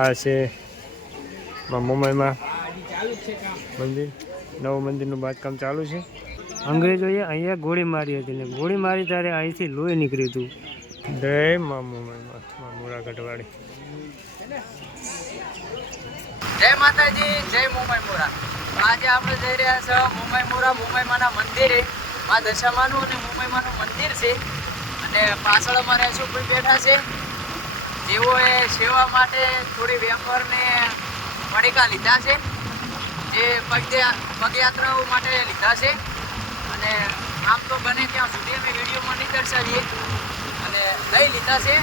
આ છે મુંબઈમાં મંદિર, નવું મંદિરનું બાંધકામ ચાલુ છે. અંગ્રેજોએ અહીંયા ગોળી મારી હતી ને ગોળી મારી ત્યારે અહીંથી લોહી નીકળ્યું હતું. જય મા મુંબઈમાં માં મુરા જય માતાજી, જય મુંબઈ મોરા. આજે આપણે જઈ રહ્યા છે મુંબઈ મોરા મુંબઈમાંના મંદિરે. મા દશામાનું અને મુંબઈમાંનું મંદિર છે. અને પાછળ અમારે શું બેઠા છે. જેઓએ સેવા માટે થોડી વેપારને પડીકા લીધા છે. જે પગ પગયાત્રાઓ માટે લીધા છે. અને આમ તો બને ત્યાં સુધી અમે વિડીયોમાં નહીં દર્શાવીએ. અને લઈ લીધા છે.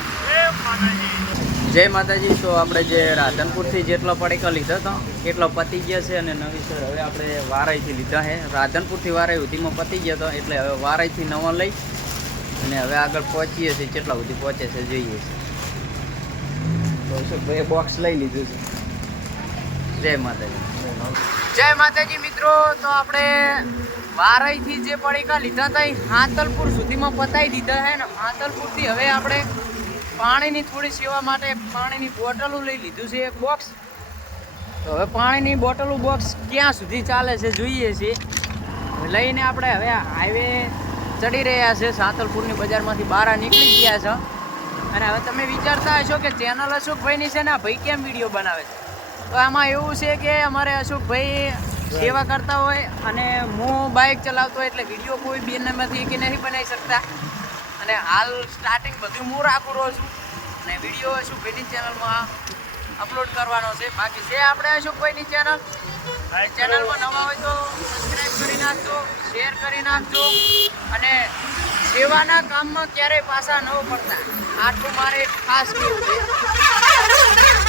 જય માતાજી. તો આપણે જે રાધનપુરથી જેટલો પડીકા લીધા હતો એટલો પતી ગયા છે અને નવીસર હવે આપણે વારાઈથી લીધા છે. રાધનપુરથી વારાઈ સુધીમાં પતી ગયા હતો એટલે હવે વારાઈથી નવા લઈ અને હવે આગળ પહોંચીએ છીએ. કેટલા સુધી પહોંચે છે, જોઈએ છે. અશોકભાઈએ બોક્સ લઈ લીધું છે. જય માતાજી. જય માતાજી મિત્રો, તો આપણે વારાઈથી જે પડીકા લીધા હતા એ હાતલપુર સુધીમાં પતાવી દીધા છે ને હાતલપુરથી હવે આપણે પાણીની થોડી સેવા માટે પાણીની બોટલો લઈ લીધું છે એક બોક્સ તો હવે પાણીની બોટલો બોક્સ ક્યાં સુધી ચાલે છે જોઈએ છીએ લઈને આપણે હવે હાઈવે ચડી રહ્યા છે. સાતલપુરની બજારમાંથી બહાર નીકળી ગયા છે. અને હવે તમે વિચારતા હશો કે ચેનલ અશોકભાઈની છે ને આ ભાઈ કેમ વીડિયો બનાવે છે? તો આમાં એવું છે કે અમારે અશોકભાઈ સેવા કરતા હોય અને હું બાઇક ચલાવતો હોય એટલે વીડિયો કોઈ બેનમાંથી કે નહીં બનાવી શકતા. અને હાલ સ્ટાર્ટિંગ બધું હું રાખું રહું છું અને વીડિયો અશોકભાઈની ચેનલમાં અપલોડ કરવાનો છે. બાકી છે આપણે અશોકભાઈની ચેનલ ચેનલમાં નવા હોય તો સબસ્ક્રાઈબ કરી નાખજો શેર કરી નાખજો. અને સેવાના કામમાં ક્યારેય પાછા ન પડતા. આટલું મારે ખાસ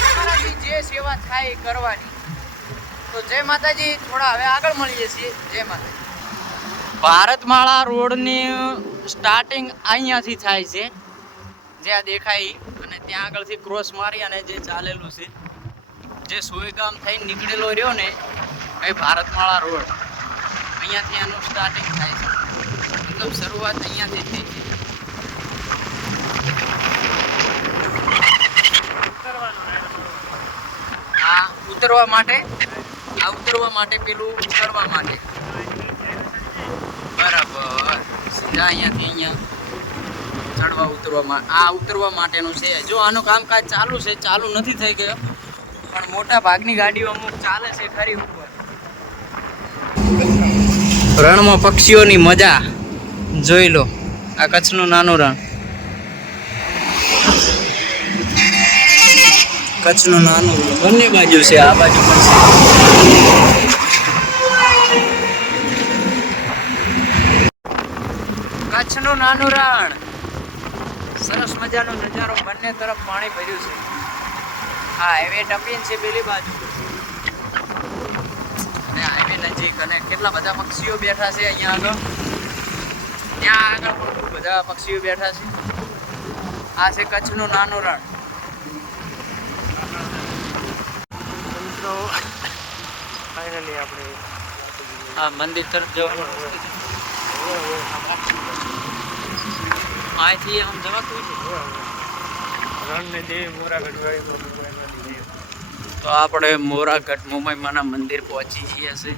તમારાથી જે સેવા થાય એ કરવાની. તો જય માતાજી, થોડા હવે આગળ મળીએ છીએ જય માતાજી. ભારતમાળા રોડની સ્ટાર્ટિંગ અહીંયાથી થાય છે. જ્યાં દેખાય અને ત્યાં આગળથી ક્રોસ મારી અને જે ચાલેલું છે. જે સોયગામ થઈને નીકળેલો રહ્યો ને એ ભારતમાળા રોડ. અહીંયાથી આનું સ્ટાર્ટિંગ થાય છે. એકદમ શરૂઆત અહીંયાથી થઈ છે. આ ઉતરવા માટે, આ ઉતરવા માટે પેલું ઉતરવા માટે. બરાબર. સીધા અહીંયાથી અહીંયા ચડવા ઉતરવામાં આ ઉતરવા માટેનું છે. જો આનું કામકાજ ચાલુ છે, ચાલુ નથી થઈ ગયો, પણ મોટા ભાગની ગાડીઓ અમુક ચાલે છે ખરી ઉપર. રણમાં પક્ષીઓની મજા. જોઈ લો. આ કચ્છનું નાનું રણ. કચ્છનું નાનું. બંને બાજુ છે, આ બાજુ પણ છે. કચ્છનું નાનું રણ. સરસ મજાનો નજારો બંને તરફ પાણી ભર્યું છે. હા હાઈવે ટપીન છે પેલી બાજુ. અને હાઈવે નજીક અને કેટલા બધા પક્ષીઓ બેઠા છે અહીંયા આગળ. ત્યાં આગળ પણ ખૂબ બધા પક્ષીઓ બેઠા છે. આ છે કચ્છનું નાનું રણ. મિત્રો ફાઇનલી આપણે આ મંદિર તરફ જવાનું અહીંથી આમ જવાતું છે? રણને દેવી તો આપણે મોરાગઢ મુંબઈમાંના મંદિર પહોંચી ગયા છે.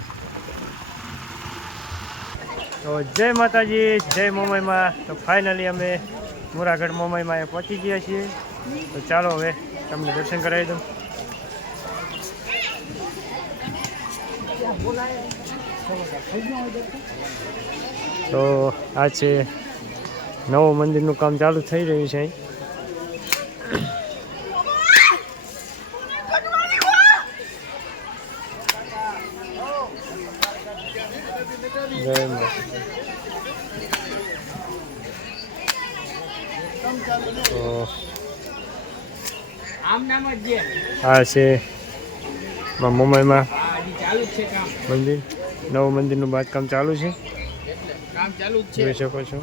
તો જય માતાજી, જય મુંબઈમાં. તો ફાઇનલી અમે મુરાગઢ મુંબઈમાં એ પહોંચી ગયા છીએ. તો ચાલો હવે તમને દર્શન કરાવી દઉં. તો આ છે નવું મંદિરનું કામ ચાલુ થઈ રહ્યું છે અહીં જય માતા તો આ છે માં મુંબઈમાં. મંદિર. નવું મંદિરનું બાંધકામ ચાલુ છે. જોઈ શકો છો.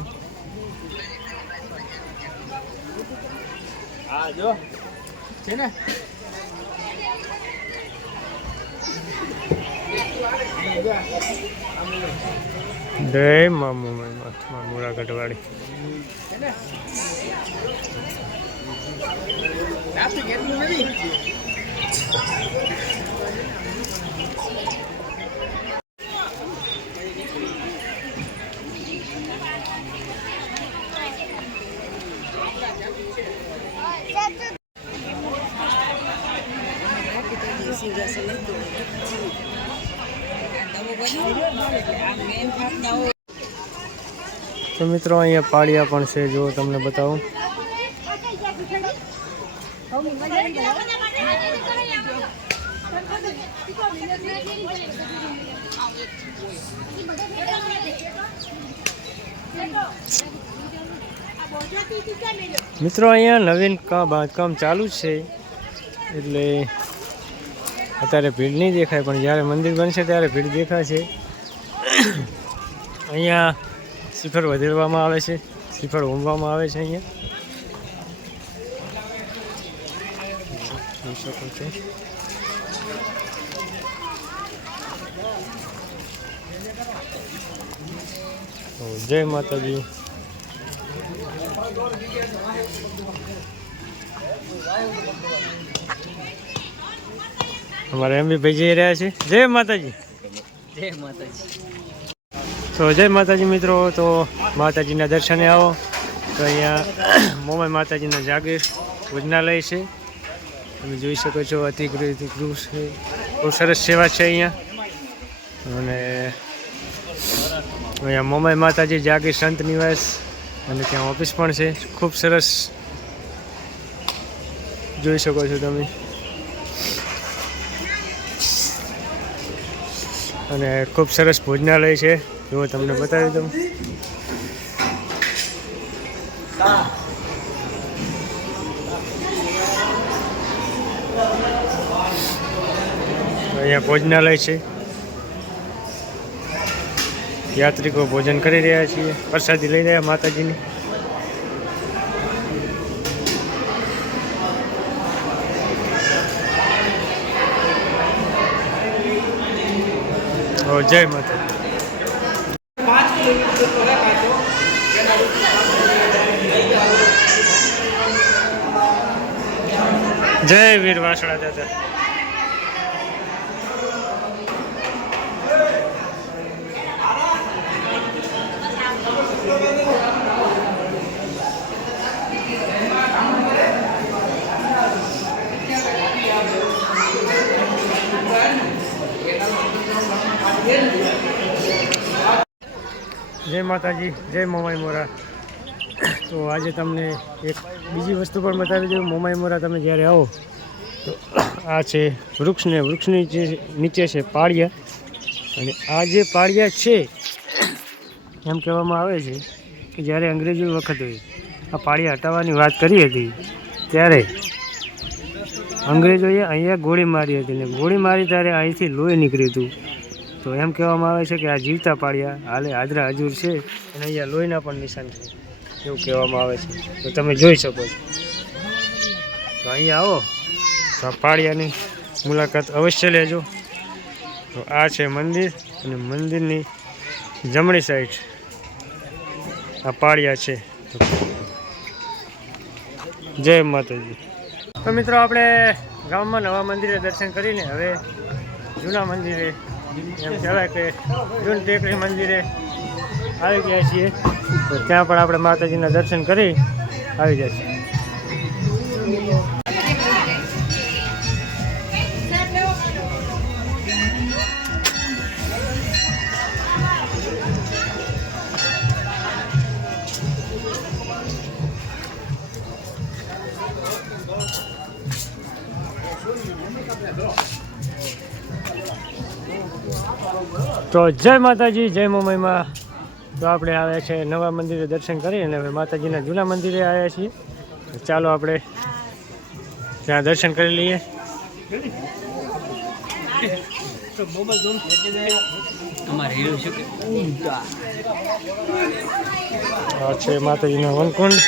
જય માં મુંબઈમાં માં મુરા ગઢવાડી છે ને ટ્રાફિક એટલું નથી તો મિત્રો, અહીંયા પાળિયા પણ છે. જો તમને બતાવું. મિત્રો, અહીંયા નવીન બાંધકામ ચાલુ છે. એટલે અત્યારે ભીડ નહીં દેખાય, પણ જ્યારે મંદિર બનશે ત્યારે ભીડ દેખાશે. અહીંયા શ્રીફળ વધેરવામાં આવે છે શ્રીફળ હોમવામાં આવે છે અહીંયા. જય માતાજી. અમારે એમ બી જઈ રહ્યા છે. જય માતાજી. જય માતાજી. તો જય માતાજી મિત્રો તો માતાજીના દર્શને આવો. તો અહીંયા મોમાઈ માતાજીના જાગીર ભોજનાલય છે. તમે જોઈ શકો છો અતિગૃહ ગૃહ છે. બહુ સરસ સેવા છે અહીંયા. અને અહીંયા મોમાઈ માતાજી જાગીર સંત નિવાસ. અને ત્યાં ઓફિસ પણ છે. ખૂબ સરસ. જોઈ શકો છો તમે. અને ખૂબ સરસ ભોજનાલય છે. એવું તમને બતાવી દઉં. અહીંયા ભોજનાલય છે. યાત્રિકો ભોજન કરી રહ્યા છીએ. પ્રસાદી લઈ રહ્યા માતાજીની. ઓ જય માતા જય વીર વાસણા દાદા. જય માતાજી, જય મોમાઈ મોરા. તો આજે તમને એક બીજી વસ્તુ પણ બતાવી દઉં. મોમાઈ મોરા, તમે જ્યારે આવો, તો આ છે વૃક્ષને, વૃક્ષની જે નીચે છે પાળિયા. અને આ જે પાળિયા છે, એમ કહેવામાં આવે છે કે જ્યારે અંગ્રેજો વખતે આ પાળિયા હટાવવાની વાત કરી હતી, ત્યારે અંગ્રેજોએ અહીંયા ગોળી મારી હતી. ને ગોળી મારી ત્યારે અહીંથી લોહી નીકળ્યું હતું. તો એમ કહેવામાં આવે છે કે આ જીવતા પાળિયા હાલે હાજરા હજુર છે અને અહીંયા લોહીના પણ નિશાન છે, એવું કહેવામાં આવે છે. તો તમે જોઈ શકો છો. તો અહીંયા આવો. તો આ પાળિયાની મુલાકાત અવશ્ય લેજો. તો આ છે મંદિર અને મંદિરની જમણી સાઈડ આ પાળિયા છે. જય માતાજી. તો મિત્રો, આપણે ગામમાં નવા મંદિરે દર્શન કરીને હવે જૂના મંદિરે એમ કહેવાય કે જૂન ટેકરી મંદિરે આવી ગયા છીએ. તો ત્યાં પણ આપણે માતાજીના દર્શન કરી આવી ગયા છીએ. તો જય માતાજી, જય મુંબઈમાં. તો આપણે આવ્યા છે નવા મંદિરે દર્શન કરી અને માતાજીના જૂના મંદિરે આવ્યા છીએ. ચાલો આપણે ત્યાં દર્શન કરી લઈએ. છે માતાજીના વનકુંડ.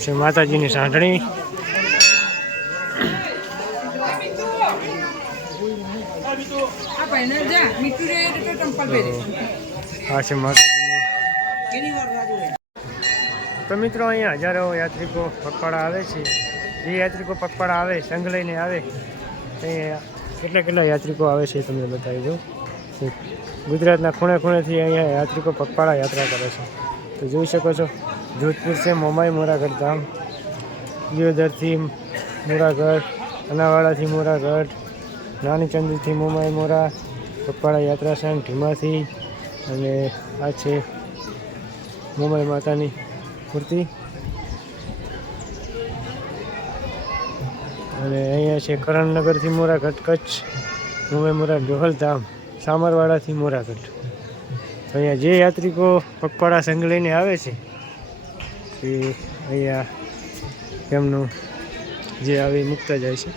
છે માતાજીની સાંઠણી. આ છે માતાજીનું. તો મિત્રો અહીંયા હજારો યાત્રિકો પગપાળા આવે છે. જે યાત્રિકો પગપાળા આવે, સંઘ લઈને આવે, એ કેટલા કેટલા યાત્રિકો આવે છે તમને બતાવી દઉં. ગુજરાતના ખૂણે ખૂણેથી અહીંયા યાત્રિકો પગપાળા યાત્રા કરે છે. તો જોઈ શકો છો. જોધપુર છે, મોમાઈ મોરાગઢ ધામ. દિયોદરથી મોરાગઢ અનાવાડાથી મોરાગઢ નાની ચંદુથી મોમાઈ, મોરા પપ્પાળા યાત્રા સંઘ ઢીમાથી. અને આ છે મોમાઈ માતાની મૂર્તિ. અને અહીંયા છે કરણનગરથી મોરાગઢ કચ્છ મુંબઈ મોરા ડોહલધામ સામરવાડાથી મોરાગઢ અહીંયા જે યાત્રિકો પગપાળા સંઘ લઈને આવે છે એ અહીંયા એમનું જે આવી મૂકતા જાય છે.